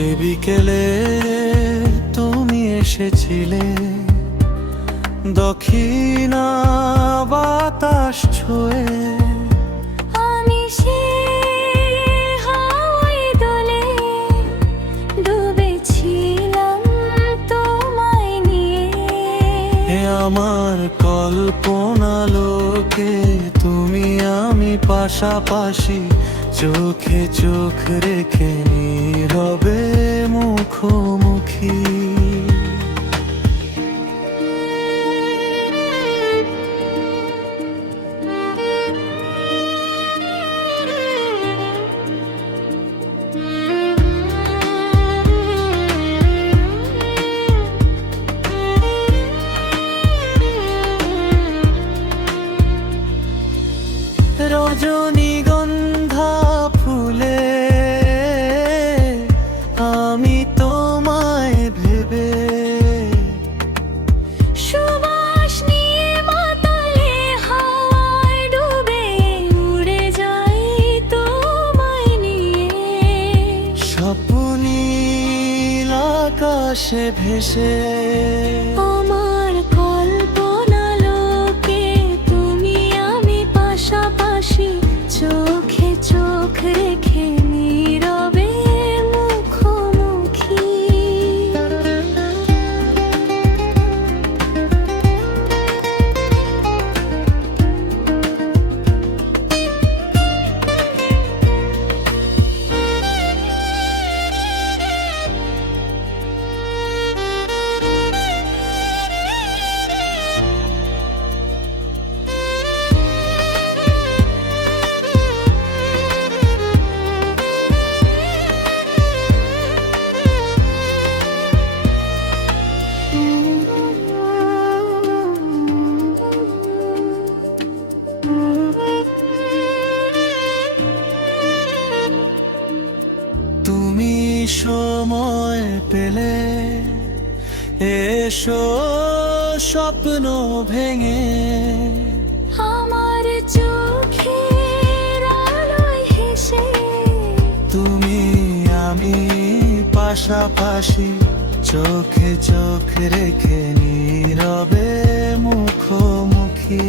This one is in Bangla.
যে বিকেলে তুমি এসেছিলে, দক্ষিণা বাতাস ছুঁয়ে আমি সে হাওয়ায় দোলে ডুবেছিলাম তোমায় নিয়ে। আমার কল্পনা লোকে তুমি আমি পাশাপাশি, চোখে চোখ রেখে নীরবে মুখোমুখি। রজনীগন্ধা ফুলে আমি তোমায় ভেবে, সুবাস নিয়ে মাতালে হাওয়ায় ডুবে উড়ে যাই তোমায় নিয়ে। স্বপ্নীল আকাশে ভেসে আমার কল্পনা লোকে তুমি আমি পাশাপাশি, চোখে চোখ রেখে নীরবে মুখোমুখি। তুমি সময় পেলে এসো স্বপ্ন ভেঙে, আমার চোখের আলোয় হেসে তুমি আমি পাশাপাশি, চোখে চোখ রেখে নীরবে মুখোমুখি।